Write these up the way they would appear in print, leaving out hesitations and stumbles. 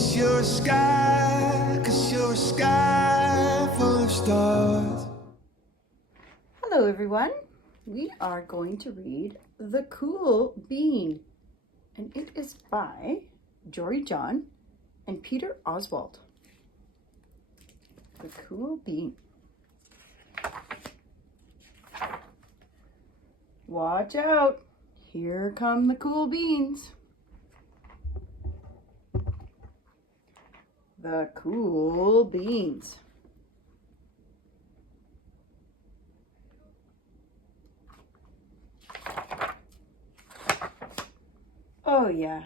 'cause you're a sky full of stars. Hello everyone, we are going to read The Cool Bean, and it is by Jory John and Peter Oswald. The Cool Bean. Watch out, here come the cool beans. The cool beans. Oh yeah,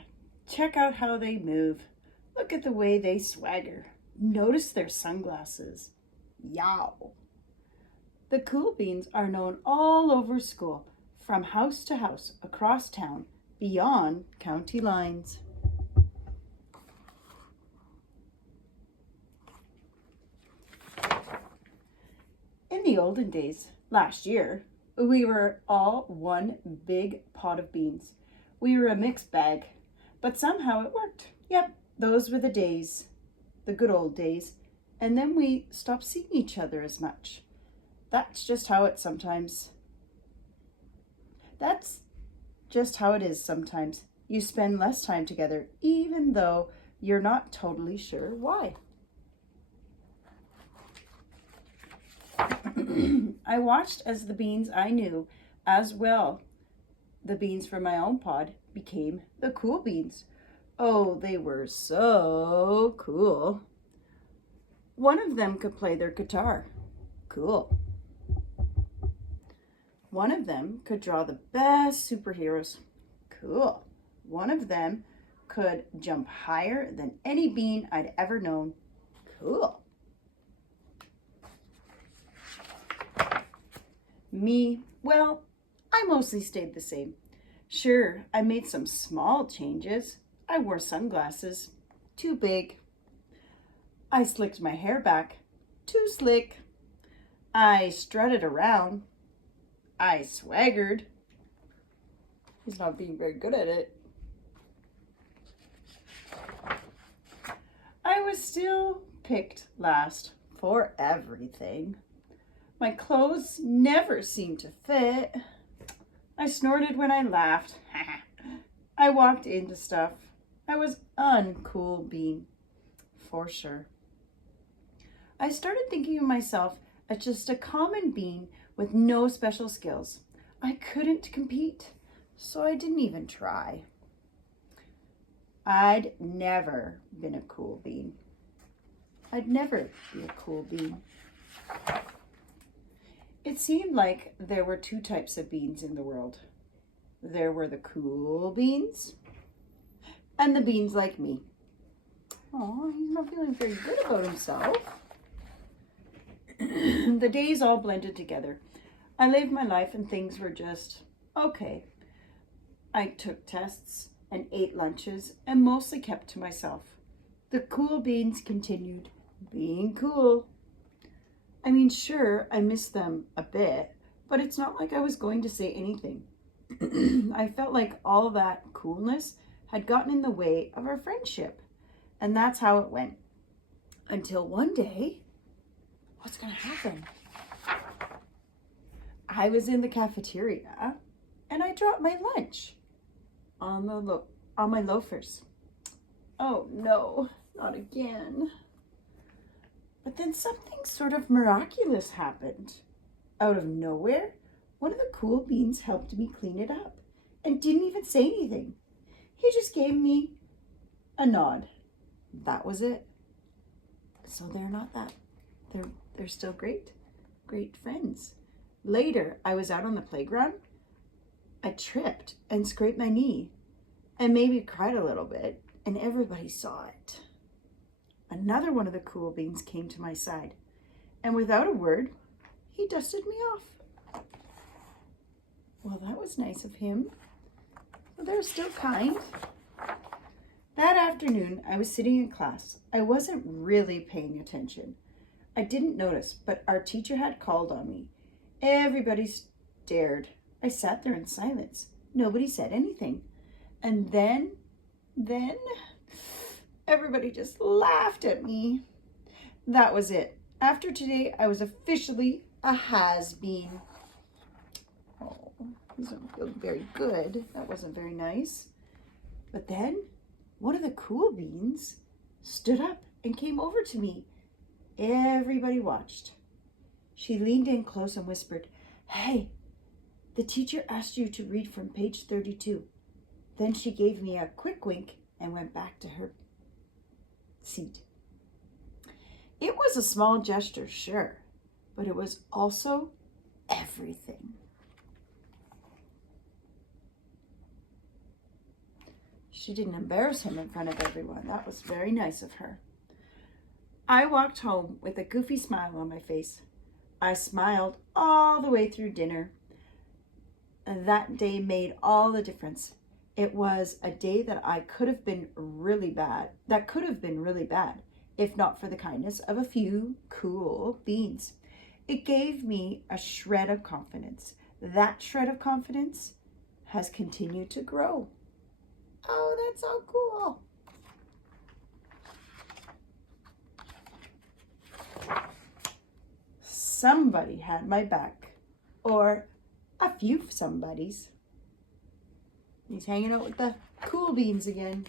check out how they move. Look at the way they swagger. Notice their sunglasses. Yow. The cool beans are known all over school, from house to house, across town, beyond county lines. In the olden days, last year, we were all one big pot of beans. We were a mixed bag, but somehow it worked. Yep, those were the days, the good old days, and then we stopped seeing each other as much. That's just how it is sometimes. You spend less time together, even though you're not totally sure why. I watched as the beans I knew, as well the beans from my own pod, became the cool beans. Oh, they were so cool. One of them could play their guitar. Cool. One of them could draw the best superheroes. Cool. One of them could jump higher than any bean I'd ever known. Cool. Me, well, I mostly stayed the same. Sure, I made some small changes. I wore sunglasses, too big. I slicked my hair back, too slick. I strutted around. I swaggered. He's not being very good at it. I was still picked last for everything. My clothes never seemed to fit. I snorted when I laughed. I walked into stuff. I was uncool bean, for sure. I started thinking of myself as just a common bean with no special skills. I couldn't compete, so I didn't even try. I'd never been a cool bean. I'd never be a cool bean. It seemed like there were two types of beans in the world. There were the cool beans and the beans like me. Oh, he's not feeling very good about himself. The days all blended together. I lived my life and things were just okay. I took tests and ate lunches and mostly kept to myself. The cool beans continued being cool. I mean, sure, I missed them a bit, but it's not like I was going to say anything. I felt like all that coolness had gotten in the way of our friendship, and that's how it went. Until one day, what's going to happen? I was in the cafeteria, and I dropped my lunch on my loafers. Oh no, not again. But then something sort of miraculous happened. Out of nowhere, one of the cool beans helped me clean it up and didn't even say anything. He just gave me a nod. That was it. So they're not that. They're still great friends. Later, I was out on the playground. I tripped and scraped my knee and maybe cried a little bit, and everybody saw it. Another one of the cool beans came to my side, and without a word, he dusted me off. Well, that was nice of him. Well, they're still kind. That afternoon, I was sitting in class. I wasn't really paying attention. I didn't notice, but our teacher had called on me. Everybody stared. I sat there in silence. Nobody said anything. And then Everybody just laughed at me. That was it. After today, I was officially a has-been. Oh, doesn't feel very good. That wasn't very nice. But then one of the cool beans stood up and came over to me. Everybody watched. She leaned in close and whispered, "Hey, the teacher asked you to read from page 32. Then she gave me a quick wink and went back to her seat. It was a small gesture, sure, but it was also everything. She didn't embarrass him in front of everyone. That was very nice of her. I walked home with a goofy smile on my face. I smiled all the way through dinner. And that day made all the difference. It was a day that could have been really bad, if not for the kindness of a few cool beans. It gave me a shred of confidence. That shred of confidence has continued to grow. Oh, that's so cool. Somebody had my back, or a few somebodies. He's hanging out with the cool beans again.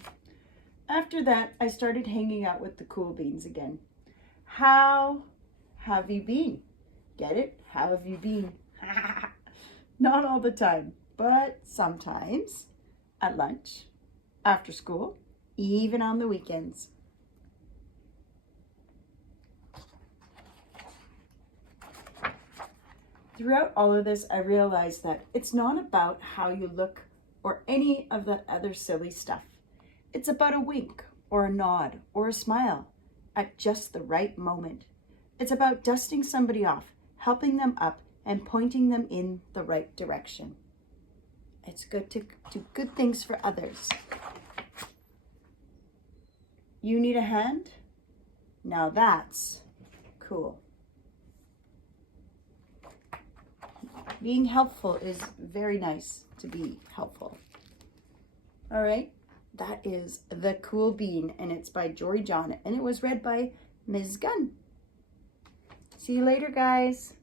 After that, I started hanging out with the cool beans again. How have you been? Get it? How have you been? Not all the time, but sometimes at lunch, after school, even on the weekends. Throughout all of this, I realized that it's not about how you look or any of the other silly stuff. It's about a wink or a nod or a smile at just the right moment. It's about dusting somebody off, helping them up, and pointing them in the right direction. It's good to do good things for others. You need a hand? Now that's cool. Being helpful is very nice to be helpful. All right, that is The Cool Bean, and it's by Jory John, and it was read by Ms. Gunn. See you later, guys.